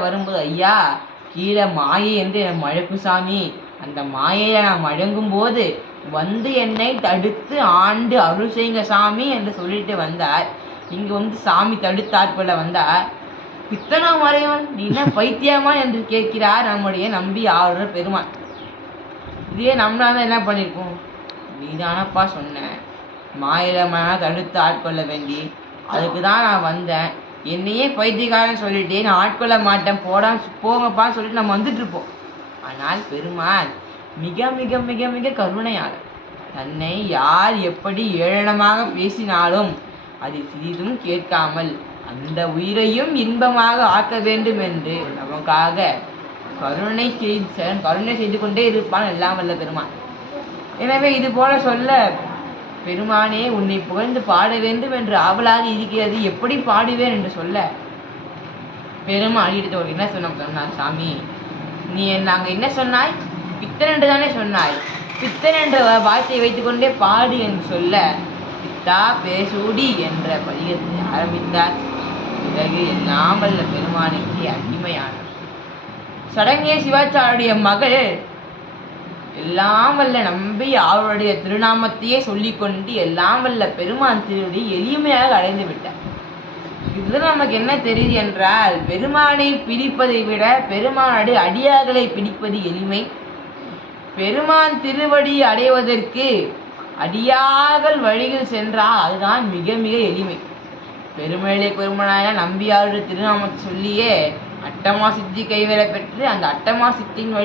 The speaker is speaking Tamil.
வரும்போது ஐயா கீழே மாயை என்று என் மழக்கு சாமி. அந்த மாயையை நான் மழங்கும் போது வந்து என்னை தடுத்து ஆண்டு அருள் செய்யுங்க சாமி என்று சொல்லிட்டு வந்தார். இங்க வந்து சாமி தடுத்து ஆட்கொள்ள வந்தார். பித்தனா மறைவன் நீ என்ன பைத்தியமா? என்று கேட்கிறார் நம்முடைய நம்பி ஆளுநர் பெருமான். இதே நம்மளால என்ன பண்ணியிருக்கோம் நீதானப்பா சொன்ன. மாயில மன தடுத்து ஆட்கொள்ள வேண்டி. அதுக்கு தான் நான் வந்தேன். என்னையே பைத்தியக்காரன் சொல்லிட்டு நான் ஆட்கொள்ள மாட்டேன். போடா போங்கப்பான்னு சொல்லிட்டு நம்ம வந்துட்டு இருப்போம். ஆனால் பெருமான் மிக மிக மிக மிக கருணையாளர் தன்னை யார் எப்படி ஏளனமாக பேசினாலும் அதை சிறிதும் கேட்காமல் அந்த உயிரையும் இன்பமாக ஆக்க வேண்டும் என்று நமக்காக கருணை செய்து செ- கருணை செய்து கொண்டே இருப்பான் எல்லாம் வல்ல பெருமான் எனவே இது போல சொல்ல பெருமானே உன்னை புகழ்ந்து பாட வேண்டும் என்று ஆவலாக இருக்கிறது. எப்படி பாடுவேன் என்று சொல்ல. பெருமாள் எடுத்து ஒரு என்ன சொன்ன சொன்னார் சாமி நீ நாங்கள் என்ன சொன்னாய்? பித்தன் என்று தானே சொன்னாய். பித்தன் என்ற வார்த்தையை வைத்துக்கொண்டே பாடு என்று சொல்ல. பித்தா பேசூடி என்ற பதிகத்தை ஆரம்பித்தார். பிறகு எல்லாம் வல்ல பெருமானுக்கு அடிமையானார். சடங்கே சிவாச்சாரியுடைய மகள் எல்லாம் வல்ல நம்பி அவருடைய திருநாமத்தையே சொல்லிக்கொண்டு எல்லாம் வல்ல பெருமான் திருவடி எளிமையாக அடைந்து விட்டார். இது நமக்கு என்ன தெரியுது என்றால் பெருமானை பிடிப்பதை விட பெருமானடி அடியார்களை பிடிப்பது எளிமை. பெருமான் திருவடி அடைவதற்கு அடியார்கள் வழியில் சென்றால் அதுதான் மிக மிக எளிமை. பெருமழை பெருமனாக நம்பியாருடைய திருநாமத்தை சொல்லியே அட்டமா சித்தி கைவிட பெற்று அந்த அட்டமா சித்தின் வழி